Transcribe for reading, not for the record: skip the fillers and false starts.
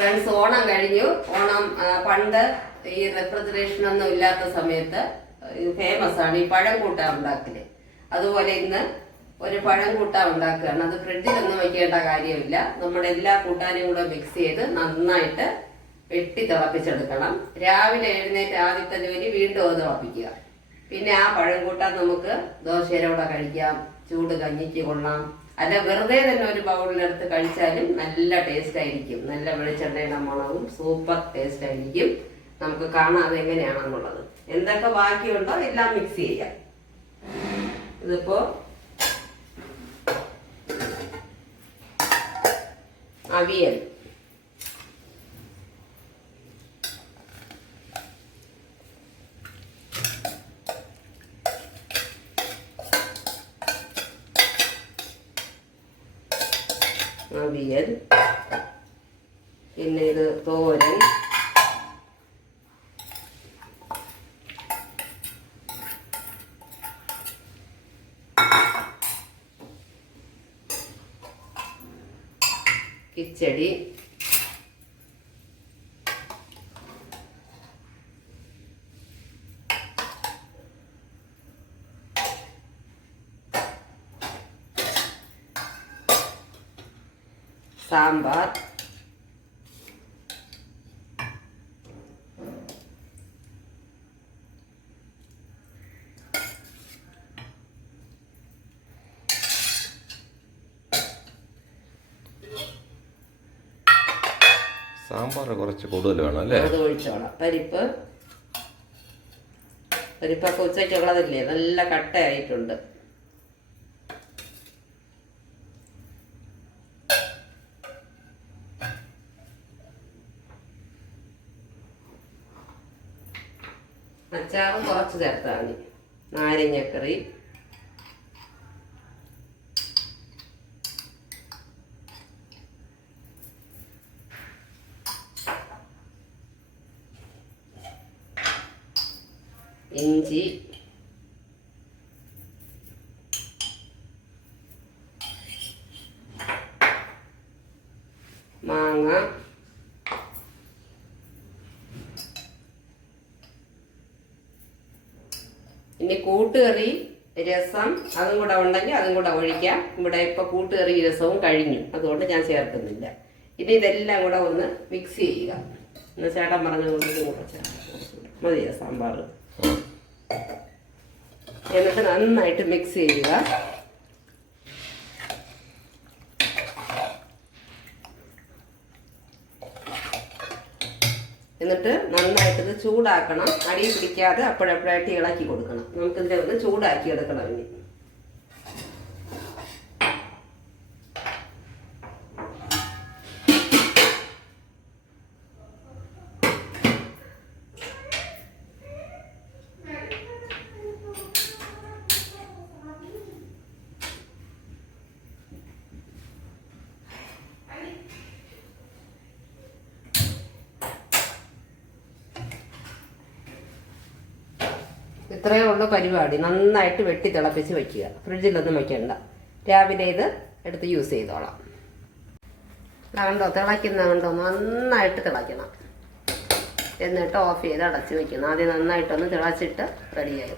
Friends, Onam കഴിഞ്ഞു. ഓണം പണ്ട് ഈ റെഫ്രിജറേഷൻ ഒന്നും ഇല്ലാത്ത സമയത്ത് ഫേമസ് ആണ് ഈ പഴം കൂട്ടാൻ ഉണ്ടാക്കല്. അതുപോലെ ഇന്ന് ഒരു പഴം കൂട്ടാൻ ഉണ്ടാക്കുകയാണ്. അത് ഫ്രിഡ്ജിലൊന്നും വെക്കേണ്ട കാര്യമില്ല. നമ്മുടെ എല്ലാ കൂട്ടാനും കൂടെ മിക്സ് ചെയ്ത് നന്നായിട്ട് വെട്ടി തിളപ്പിച്ചെടുക്കണം. രാവിലെ എഴുന്നേറ്റ് ആദ്യത്തെ ജോലി വീണ്ടും അത് തിളപ്പിക്കുക. പിന്നെ ആ പഴം കൂട്ടാൻ നമുക്ക് ദോശയുടെ കൂടെ കഴിക്കാം, ചൂട് കഞ്ഞിക്ക് കൊള്ളാം, അല്ല വെറുതെ തന്നെ ഒരു ബൗളിലെടുത്ത് കഴിച്ചാലും നല്ല ടേസ്റ്റ് ആയിരിക്കും. നല്ല വെളിച്ചെണ്ണയുടെ മണവും സൂപ്പർ ടേസ്റ്റ് ആയിരിക്കും. നമുക്ക് കാണാം അതെങ്ങനെയാണെന്നുള്ളത്. എന്തൊക്കെ ബാക്കിയുണ്ടോ എല്ലാം മിക്സ് ചെയ്യാം. ഇതിപ്പോ അവിയൽ, അവിയൽ, പിന്നെ ഇത് തോരൻ, കിച്ചടി, സാമ്പാർ, സാമ്പാർ കുറച്ച് കൂടുതൽ വേണം അല്ലേ? അത് ഒഴിച്ചോളാം. പരിപ്പൊക്കെ ഉച്ചയ്ക്കുള്ളതില്ലേ, നല്ല കട്ടയായിട്ടുണ്ട്. അച്ചാറും കുറച്ച് ചേർത്താൽ മതി. നാരങ്ങക്കറി, ഇഞ്ചി, മാങ്ങ, ഇനി കൂട്ടുകറി, രസം അതും കൂടെ ഉണ്ടെങ്കിൽ അതും കൂടെ ഒഴിക്കാം. ഇവിടെ ഇപ്പൊ കൂട്ടുകറി രസവും കഴിഞ്ഞു, അതുകൊണ്ട് ഞാൻ ചേർക്കുന്നില്ല. ഇനി ഇതെല്ലാം കൂടെ ഒന്ന് മിക്സ് ചെയ്യുക. എന്ന് ചേട്ടൻ പറഞ്ഞതുകൊണ്ട് കൂടെ മതിയോ സാമ്പാർ? എന്നിട്ട് നന്നായിട്ട് മിക്സ് ചെയ്യുക. എന്നിട്ട് നന്നായിട്ട് ഇത് ചൂടാക്കണം. അടി പിടിക്കാതെ അപ്പോഴപ്പോഴായിട്ട് ഇളക്കി കൊടുക്കണം. നമുക്കിതിനെ ഒന്ന് ചൂടാക്കി എടുക്കണം. ഇനി ഇത്രയേ ഉള്ളൂ പരിപാടി. നന്നായിട്ട് വെട്ടി തിളപ്പിച്ച് വയ്ക്കുക. ഫ്രിഡ്ജിലൊന്നും വയ്ക്കണ്ട. രാവിലെ ഇത് എടുത്ത് യൂസ് ചെയ്തോളാം. കണ്ടോ തിളയ്ക്കുന്ന കണ്ടോ? നന്നായിട്ട് തിളയ്ക്കണം. എന്നിട്ട് ഓഫ് ചെയ്ത് അടച്ച് വയ്ക്കണം. ആദ്യം നന്നായിട്ടൊന്ന് തിളച്ചിട്ട് റെഡിയായി.